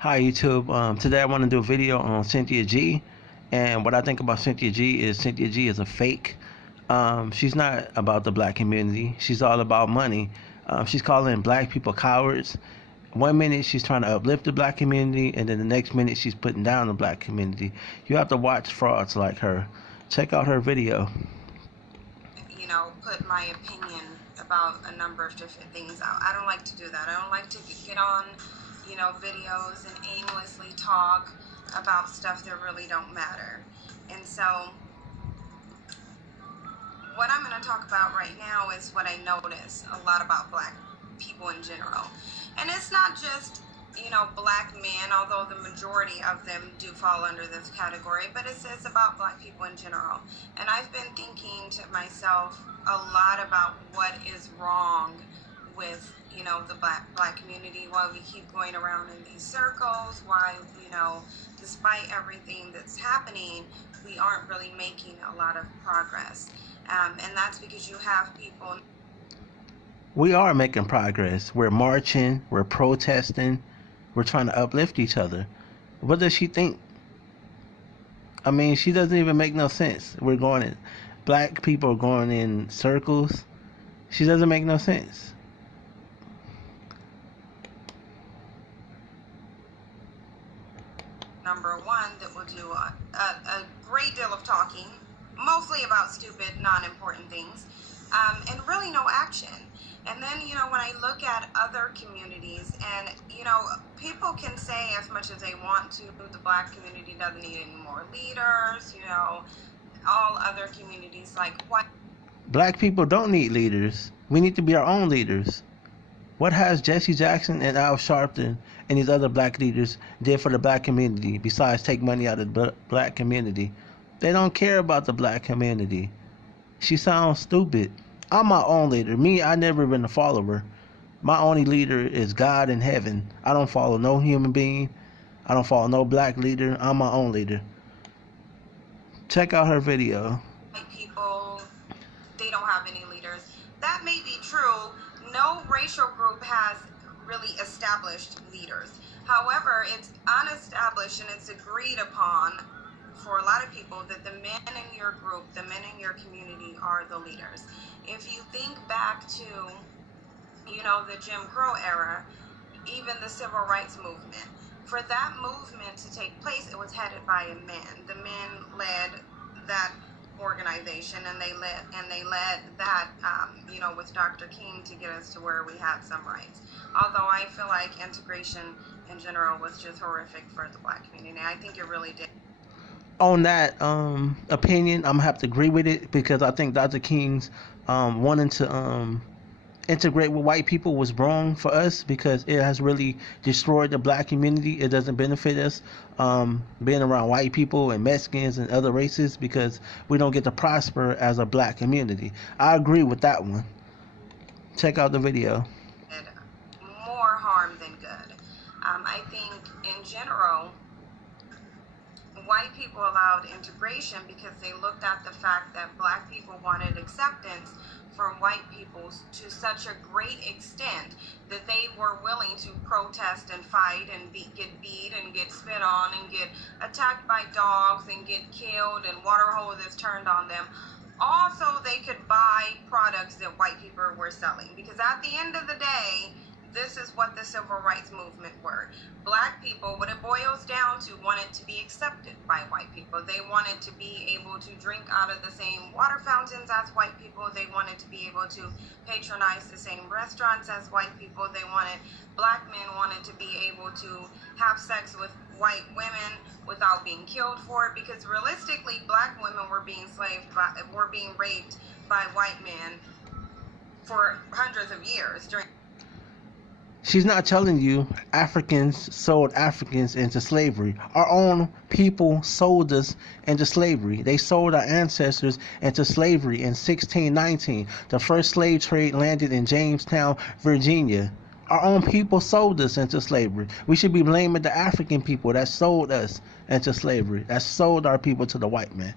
Hi YouTube. Today I want to do a video on Cynthia G, and what I think about Cynthia G is a fake. She's not about the black community. She's all about money. She's calling black people cowards. One minute she's trying to uplift the black community, and then the next minute she's putting down the black community. You have to watch frauds like her. Check out her video. Put my opinion about a number of different things out. I don't like to do that. I don't like to get on videos and aimlessly talk about stuff that really don't matter. And so what I'm going to talk about right now is what I notice a lot about black people in general. And it's not just black men, although the majority of them do fall under this category, but it says about black people in general. And I've been thinking to myself a lot about what is wrong with the black community, why we keep going around in these circles, why despite everything that's happening, we aren't really making a lot of progress. And that's because you have people. We are making progress. We're marching, we're protesting, we're trying to uplift each other. What does she think? I mean, she doesn't even make no sense. Black people are going in circles. She doesn't make no sense. Number one, that will do a great deal of talking, mostly about stupid, non-important things, and really no action. And then, when I look at other communities, and, people can say as much as they want to, the black community doesn't need any more leaders, all other communities like white. Black people don't need leaders. We need to be our own leaders. What has Jesse Jackson and Al Sharpton and these other black leaders did for the black community besides take money out of the black community? They don't care about the black community. She sounds stupid. I'm my own leader. I never been a follower. My only leader is God in heaven. I don't follow no human being. I don't follow no black leader. I'm my own leader. Check out her video. People, they don't have any leaders. That may be true. No racial group has really established leaders. However, it's unestablished and it's agreed upon for a lot of people that the men in your group, the men in your community are the leaders. If you think back to, the Jim Crow era, even the civil rights movement, for that movement to take place, it was headed by a man. The men led that organization, and they led that, with Dr. King to get us to where we had some rights. Although I feel like integration in general was just horrific for the black community. I think it really did. On that opinion, I'm gonna have to agree with it, because I think Dr. King's wanting to integrate with white people was wrong for us, because it has really destroyed the black community. It doesn't benefit us being around white people and Mexicans and other races, because we don't get to prosper as a black community. I agree with that one. Check out the video. More harm than good. I think in general, white people allowed integration because they looked at the fact that black people wanted acceptance from white people to such a great extent that they were willing to protest and fight and get beat and get spit on and get attacked by dogs and get killed and water hoses turned on them. Also, they could buy products that white people were selling, because at the end of the day, this is what the civil rights movement were. Black people, what it boils down to, wanted to be accepted by white people. They wanted to be able to drink out of the same water fountains as white people. They wanted to be able to patronize the same restaurants as white people. Black men wanted to be able to have sex with white women without being killed for it, because realistically, black women were being raped by white men for hundreds of years. She's not telling you Africans sold Africans into slavery. Our own people sold us into slavery. They sold our ancestors into slavery in 1619. The first slave trade landed in Jamestown, Virginia. Our own people sold us into slavery. We should be blaming the African people that sold us into slavery, that sold our people to the white man.